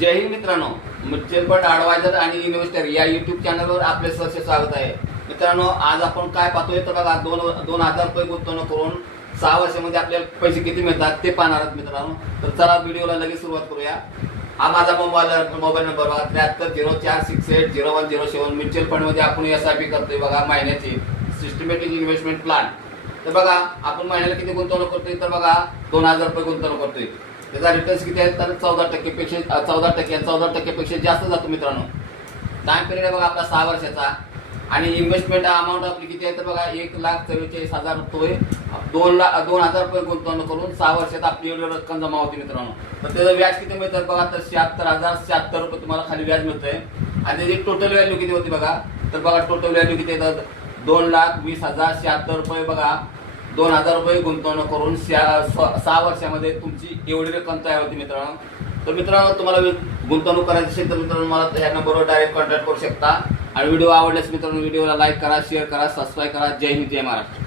जय हिंद मित्रांनो, mutual fund adviser आणि investor या यूट्यूब चॅनलवर आपले सहर्ष स्वागत आहे. मित्रांनो, आज आपण काय पाहतोय तर बघा 2,000 रुपये गुंतवणूक करून 6 वर्षामध्ये आपल्याला पैसे किती मिळतात ते पाहणार आहात मित्रांनो. तर चला व्हिडिओला लगेच सुरुवात करूया. हा माझा मोबाईल नंबर बघा 7304680107. म्युच्युअल फंडमध्ये आपण SIP करतोय बघा महिन्याची सिस्टमॅटिक इन्व्हेस्टमेंट प्लॅन. तर बघा आपण महिन्याला किती गुंतवणूक करतोय तर बघा 2,000 रुपये गुंतवणूक करतोय. त्याचा रिटर्न्स किती आहे तर 14% जास्त जातो मित्रांनो. टाइम पिरियड आहे बघा आपला 6 वर्षाचा आणि इन्व्हेस्टमेंट अमाऊंट आपली किती आहे तर बघा 1,44,000 रुपये. 2,000 रुपये गुंतवणूक करून 6 वर्षात आपली एवढी रक्कम जमा होती मित्रांनो. तर त्याचं व्याज किती मिळतं बघा तर 76,076 रुपये तुम्हाला खाली व्याज मिळतंय. आणि त्याची टोटल व्हॅल्यू किती होती बघा तर बघा टोटल व्हॅल्यू किती येतात 2,20,076 रुपये. बघा 2,000 रुपये गुंतवणूक करून 6 वर्षामध्ये तुमची एवढी रक्कम तयार होती मित्रांनो. तर मित्रांनो, तुम्हाला गुंतवणूक करायची असेल तर मित्रांनो मला ह्या नंबरवर डायरेक्ट कॉन्टॅक्ट करू शकता. आणि व्हिडिओ आवडल्यास मित्रांनो व्हिडिओला लाईक करा, शेअर करा, सबस्क्राईब करा. जय हिंद, जय महाराष्ट्र.